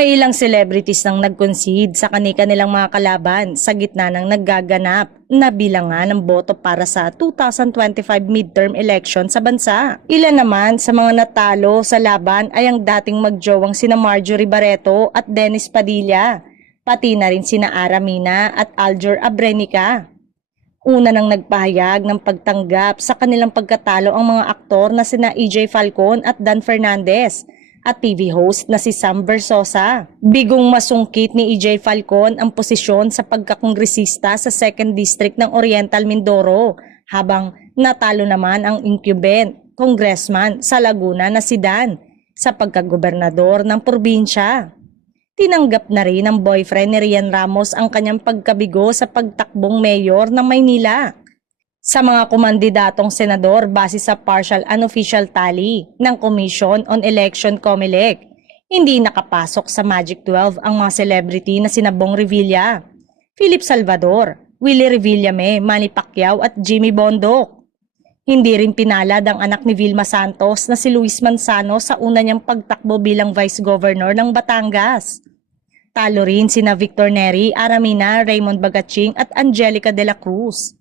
May ilang celebrities nang nag-concede sa kanilang mga kalaban sa gitna ng naggaganap na bilangan ng boto para sa 2025 midterm election sa bansa. Ilan naman sa mga natalo sa laban ay ang dating magjowang sina Marjorie Barreto at Dennis Padilla, pati na rin sina Ara Mina at Aljur Abrenica. Una nang nagpahayag ng pagtanggap sa kanilang pagkatalo ang mga aktor na sina EJ Falcon at Dan Fernandez at TV host na si Sam Versosa. Bigong masungkit ni EJ Falcon ang posisyon sa pagkakongresista sa 2nd District ng Oriental Mindoro, habang natalo naman ang incumbent congressman sa Laguna na si Dan sa pagkagobernador ng probinsya. Tinanggap na rin ng boyfriend ni Rian Ramos ang kanyang pagkabigo sa pagtakbong mayor ng Maynila. Sa mga kumandidatong senador base sa partial unofficial tally ng Commission on Election COMELEC, hindi nakapasok sa Magic 12 ang mga celebrity na sina Bong Revilla, Philip Salvador, Willie Revillame, Manny Pacquiao at Jimmy Bondoc. Hindi rin pinalad ang anak ni Vilma Santos na si Luis Manzano sa una niyang pagtakbo bilang Vice Governor ng Batangas. Talo rin sina Victor Neri, Ara Mina, Raymond Bagaching at Angelica de la Cruz.